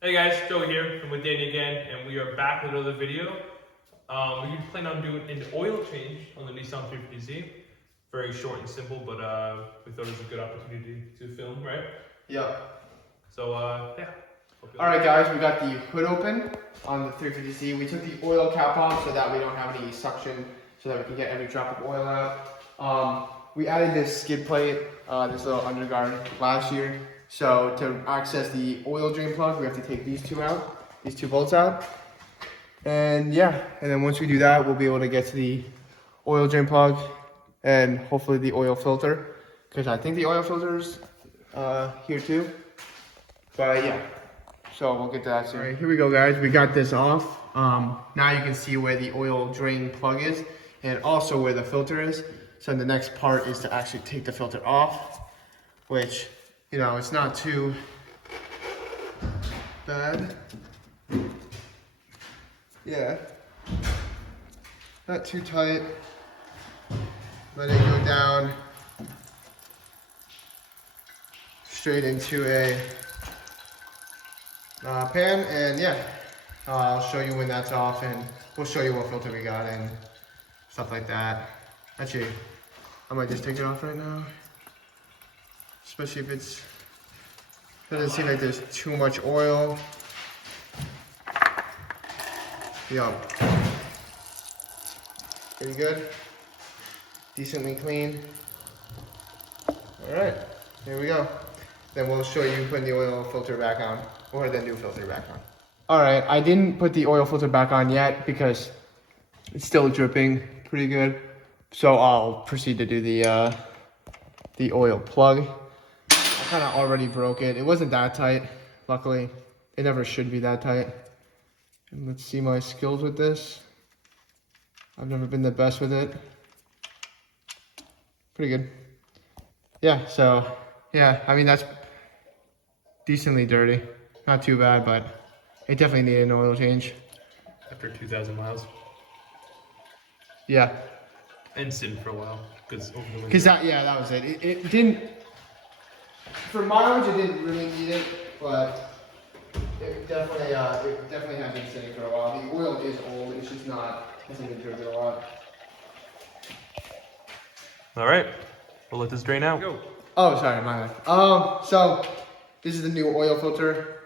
Hey guys, Joe here. I'm with Danny again, and we are back with another video. We plan on doing an oil change on the Nissan 350Z. Very short and simple, but we thought it was a good opportunity to film, right? Yeah. So yeah. Alright guys, we got the hood open on the 350Z. We took the oil cap off so that we don't have any suction, so that we can get every drop of oil out. We added this skid plate, this little underguard last year. So to access the oil drain plug, we have to take these two bolts out. And yeah, and then once we do that, we'll be able to get to the oil drain plug and hopefully the oil filter, because I think the oil filter's here too. But yeah, so we'll get to that soon. All right, here we go guys, we got this off. Now you can see where the oil drain plug is and also where the filter is. So the next part is to actually take the filter off, which, you know, it's not too bad. Yeah, not too tight. Let it go down straight into a pan, and yeah, I'll show you when that's off, and we'll show you what filter we got and stuff like that. Actually, I might just take it off right now, especially if it doesn't seem like there's too much oil. Yup. Pretty good. Decently clean. Alright, here we go. Then we'll show you putting the oil filter back on, or the new filter back on. Alright, I didn't put the oil filter back on yet because it's still dripping pretty good. So I'll proceed to do the oil plug. I kind of already broke it. It wasn't that tight, luckily. It never should be that tight. And let's see my skills with this. I've never been the best with it. Pretty good. Yeah, so, yeah, I mean, that's decently dirty. Not too bad, but it definitely needed an oil change. After 2,000 miles. Yeah. And sitting for a while, because over the winter. That was it. It didn't, for mileage, it didn't really need it, but it definitely has been sitting for a while. The oil is old, it's just hasn't been driven a lot. All right, we'll let this drain out. Go. Oh, sorry, my bad. So this is the new oil filter,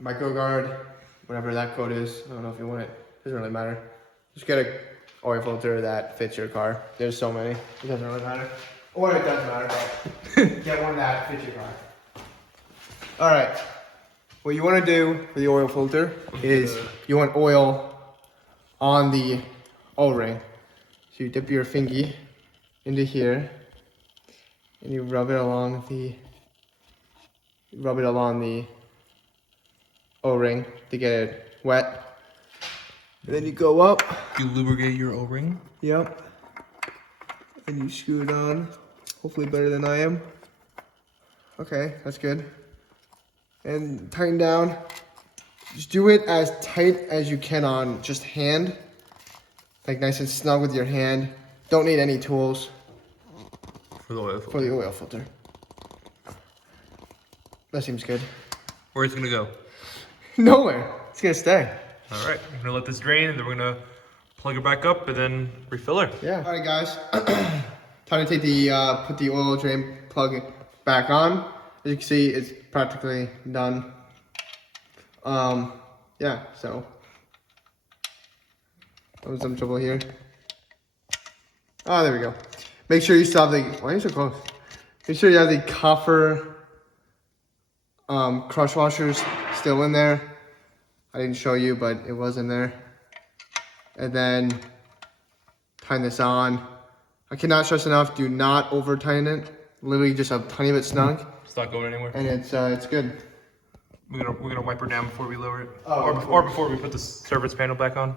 MicroGuard, whatever that code is. I don't know if you want it. Doesn't really matter. Just get a oil filter that fits your car. There's so many. It doesn't really matter. Or it does matter, but get one that fits your car. All right. What you want to do for the oil filter is you want oil on the O-ring. So you dip your fingy into here and you rub it along the O-ring to get it wet. And then you go up. You lubricate your O-ring. Yep. And you screw it on. Hopefully better than I am. Okay, that's good. And tighten down. Just do it as tight as you can on just hand. Like nice and snug with your hand. Don't need any tools. For the oil filter. For the oil filter. That seems good. Where's it gonna go? Nowhere. It's gonna stay. All right, we're gonna let this drain, and then we're gonna plug it back up and then refill her. Yeah. All right, guys. Time to take put the oil drain plug back on. As you can see, it's practically done. Yeah, so. That was some trouble here. Oh, there we go. Make sure you still have why are you so close? Make sure you have the copper crush washers still in there. I didn't show you, but it was in there. And then tighten this on. I cannot stress enough, do not over tighten it. Literally just a tiny bit snug. It's not going anywhere. And it's good. We're gonna wipe her down before we lower it. Oh, or before we put the service panel back on.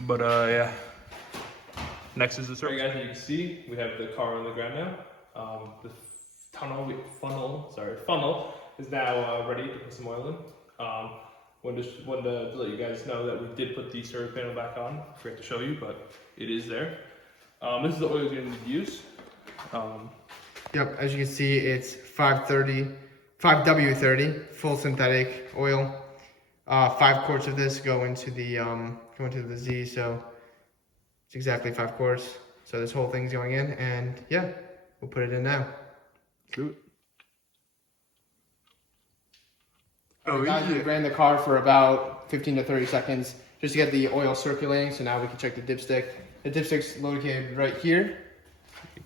But yeah. Next is the service. Alright guys, as you can see, we have the car on the ground now. The funnel is now ready to put some oil in. Wanted to let you guys know that we did put the service panel back on. I forgot to show you, but it is there. This is the oil you're going to use. Yep, as you can see, it's 530 5W30 full synthetic oil. 5 quarts of this go into the Z, so it's exactly 5 quarts. So this whole thing's going in, and yeah, we'll put it in now. Do it. Oh, guys, we ran the car for about 15 to 30 seconds just to get the oil circulating. So now we can check the dipstick. The dipstick's located right here.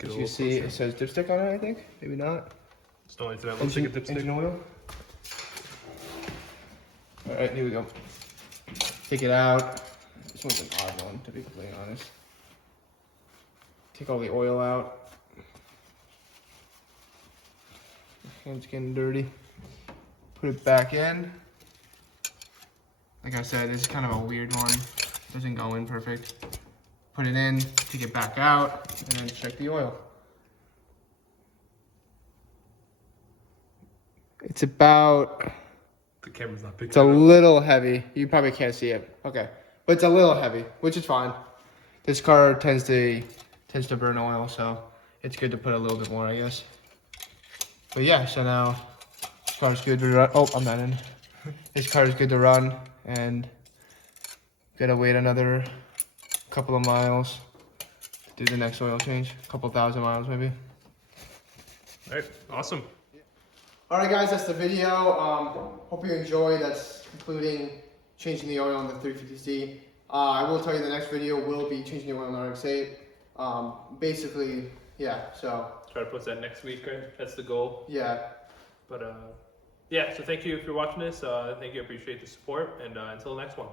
As you see, it says dipstick on it, I think. Maybe not. It's not anything that looks like a dipstick. Engine oil. All right, here we go. Take it out. This one's an odd one, to be completely honest. Take all the oil out. Hand's getting dirty. Put it back in. Like I said, this is kind of a weird one. Doesn't go in perfect. Put it in, take it back out, and then check the oil. It's about... The camera's not big. It's a little heavy. You probably can't see it. Okay. But it's a little heavy, which is fine. This car tends to burn oil, so it's good to put a little bit more, I guess. But yeah, so now this car's good to run. Oh, I'm not in. This car is good to run, and gotta wait another couple of miles. Do the next oil change. A couple thousand miles, maybe. All right, awesome. All right, guys, that's the video. Hope you enjoyed. That's including changing the oil in the 350Z. I will tell you the next video will be changing the oil in the RX-8. Basically, yeah, so. Try to post that next week, right? That's the goal. Yeah. But yeah, so thank you if you're watching this. Thank you, I appreciate the support, and until the next one.